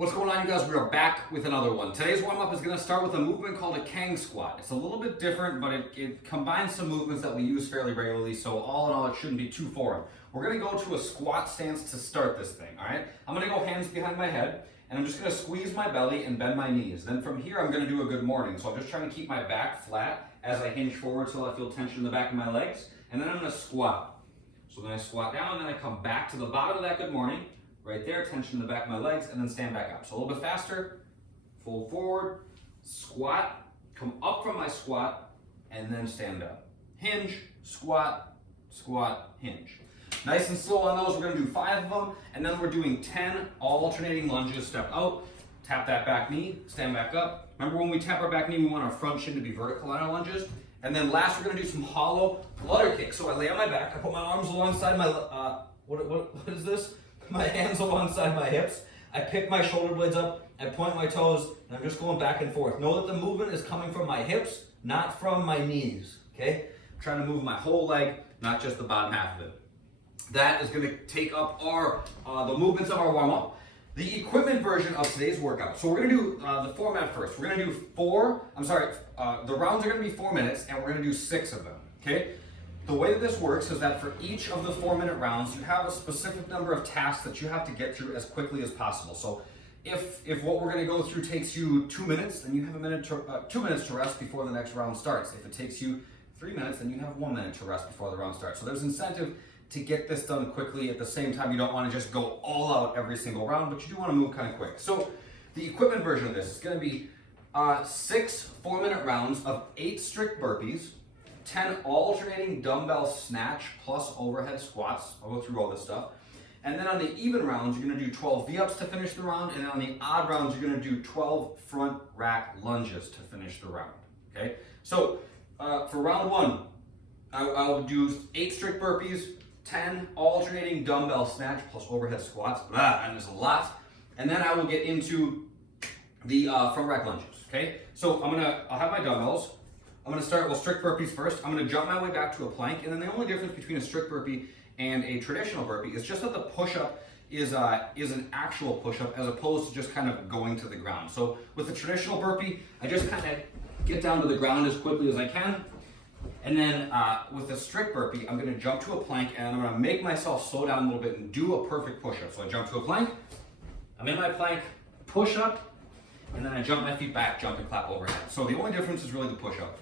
What's going on, you guys? We are back with another one. Today's warm-up is going to start with a movement called a Kang squat. It's a little bit different, but it combines some movements that we use fairly regularly, so all in all, it shouldn't be too foreign. We're going to go to a squat stance to start this thing, all right? I'm going to go hands behind my head, and I'm just going to squeeze my belly and bend my knees. Then from here, I'm going to do a good morning. So I'm just trying to keep my back flat as I hinge forward till I feel tension in the back of my legs, and then I'm going to squat. So then I squat down, and then I come back to the bottom of that good morning. Right there, tension in the back of my legs, and then stand back up. So a little bit faster, fold forward, squat, come up from my squat, and then stand up. Hinge, squat, squat, hinge. Nice and slow on those. We're gonna do 5 of them, and then we're doing 10 alternating lunges. Step out, tap that back knee, stand back up. Remember when we tap our back knee, we want our front shin to be vertical on our lunges. And then last, we're gonna do some hollow flutter kicks. So I lay on my back, I put my arms alongside my, what is this? My hands alongside my hips. I pick my shoulder blades up, I point my toes, and I'm just going back and forth. Know that the movement is coming from my hips, not from my knees, okay? I'm trying to move my whole leg, not just the bottom half of it. That is gonna take up the movements of our warm-up. The equipment version of today's workout. So we're gonna do the format first. We're gonna do the rounds are gonna be 4 minutes, and we're gonna do 6 of them, okay? The way that this works is that for each of the 4-minute rounds, you have a specific number of tasks that you have to get through as quickly as possible. So if what we're going to go through takes you 2 minutes, then you have 2 minutes to rest before the next round starts. If it takes you 3 minutes, then you have 1 minute to rest before the round starts. So there's incentive to get this done quickly. At the same time, you don't want to just go all out every single round, but you do want to move kind of quick. So the equipment version of this is going to be 6 4-minute rounds of 8 strict burpees, 10 alternating dumbbell snatch plus overhead squats. I'll go through all this stuff. And then on the even rounds, you're gonna do 12 V-ups to finish the round. And then on the odd rounds, you're gonna do 12 front rack lunges to finish the round, okay? So for round 1, I'll do 8 strict burpees, 10 alternating dumbbell snatch plus overhead squats, and there's a lot. And then I will get into the front rack lunges, okay? So I'll have my dumbbells. I'm going to start with strict burpees first. I'm going to jump my way back to a plank, and then the only difference between a strict burpee and a traditional burpee is just that the push-up is an actual push-up as opposed to just kind of going to the ground. So with the traditional burpee, I just kind of get down to the ground as quickly as I can, and then with the strict burpee, I'm going to jump to a plank, and I'm going to make myself slow down a little bit and do a perfect push-up. So I jump to a plank, I'm in my plank, push-up, and then I jump my feet back, jump and clap overhead. So the only difference is really the push-up.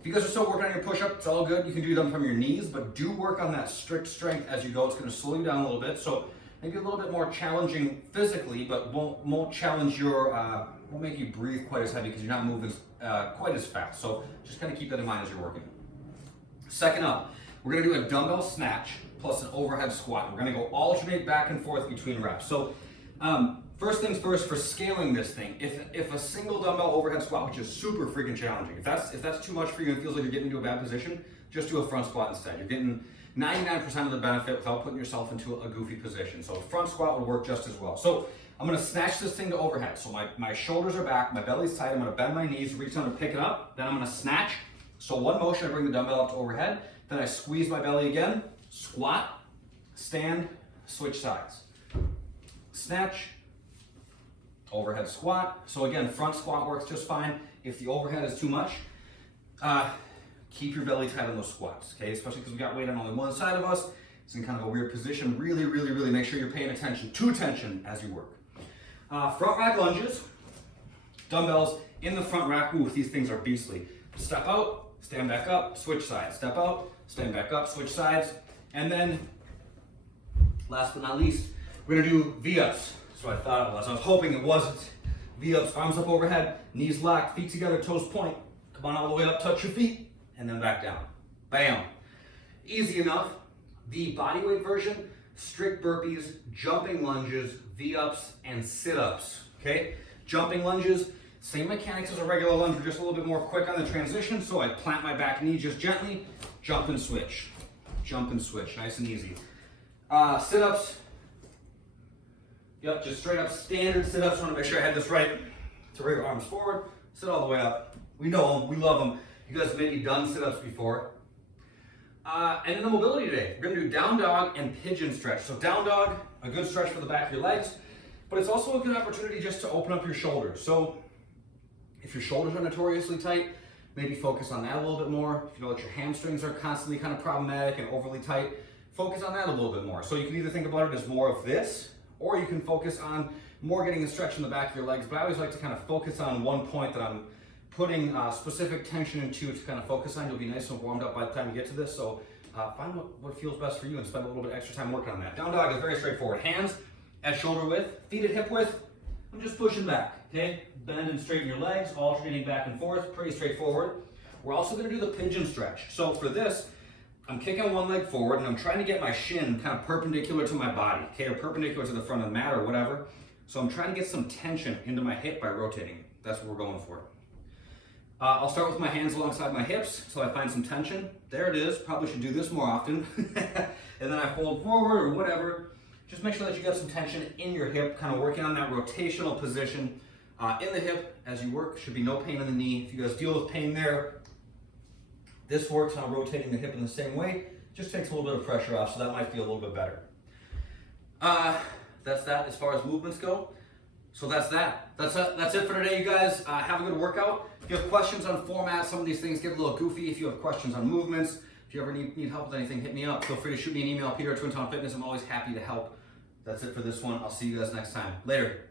If you guys are still working on your push-up, it's all good. You can do them from your knees, but do work on that strict strength as you go. It's going to slow you down a little bit, so maybe a little bit more challenging physically, but won't challenge won't make you breathe quite as heavy because you're not moving quite as fast. So just kind of keep that in mind as you're working. Second up, we're going to do a dumbbell snatch plus an overhead squat. We're going to go alternate back and forth between reps. So first things first, for scaling this thing, if a single dumbbell overhead squat, which is super freaking challenging, if that's too much for you and it feels like you're getting into a bad position, just do a front squat instead. You're getting 99% of the benefit without putting yourself into a goofy position. So a front squat would work just as well. So I'm gonna snatch this thing to overhead. So my shoulders are back, my belly's tight, I'm gonna bend my knees, reach down to pick it up, then I'm gonna snatch. So one motion, I bring the dumbbell up to overhead, then I squeeze my belly again, squat, stand, switch sides. Snatch, overhead squat. So again, front squat works just fine. If the overhead is too much, keep your belly tight on those squats, okay? Especially because we got weight on only one side of us. It's in kind of a weird position. Really, really, really make sure you're paying attention to tension as you work. Front rack lunges, dumbbells in the front rack. Ooh, these things are beastly. Step out, stand back up, switch sides. Step out, stand back up, switch sides. And then, last but not least, we're gonna do V-ups. So I thought it was. I was hoping it wasn't. V-ups, arms up overhead, knees locked, feet together, toes point. Come on all the way up, touch your feet, and then back down. Bam. Easy enough. The bodyweight version, strict burpees, jumping lunges, V-ups, and sit-ups, okay? Jumping lunges, same mechanics as a regular lunge, but just a little bit more quick on the transition. So I plant my back knee just gently, jump and switch. Jump and switch, nice and easy. Sit-ups, yep, just straight up standard sit-ups. I want to make sure I had this right. So bring your arms forward, sit all the way up. We know them, we love them. You guys have maybe done sit-ups before. And then the mobility today. We're going to do down dog and pigeon stretch. So down dog, a good stretch for the back of your legs. but it's also a good opportunity just to open up your shoulders. So if your shoulders are notoriously tight, maybe focus on that a little bit more. If you know that your hamstrings are constantly kind of problematic and overly tight, focus on that a little bit more. So you can either think about it as more of this, or you can focus on more getting a stretch in the back of your legs. But I always like to kind of focus on one point that I'm putting specific tension into to kind of focus on. You'll be nice and warmed up by the time you get to this. So find what feels best for you and spend a little bit extra time working on that. Down dog is very straightforward. Hands at shoulder width, feet at hip width. I'm just pushing back, okay? Bend and straighten your legs, alternating back and forth, pretty straightforward. We're also gonna do the pigeon stretch. So for this, I'm kicking one leg forward and I'm trying to get my shin kind of perpendicular to my body, okay? Or perpendicular to the front of the mat or whatever. So I'm trying to get some tension into my hip by rotating. That's what we're going for. I'll start with my hands alongside my hips until I find some tension. There it is. Probably should do this more often. And then I fold forward or whatever. Just make sure that you get some tension in your hip, kind of working on that rotational position in the hip as you work. Should be no pain in the knee. If you guys deal with pain there, this works on rotating the hip in the same way. Just takes a little bit of pressure off, so that might feel a little bit better. That's that as far as movements go. So that's that. That's it for today, you guys. Have a good workout. If you have questions on format, some of these things get a little goofy. If you have questions on movements, if you ever need help with anything, hit me up. Feel free to shoot me an email, Peter at Twin Town Fitness. I'm always happy to help. That's it for this one. I'll see you guys next time. Later.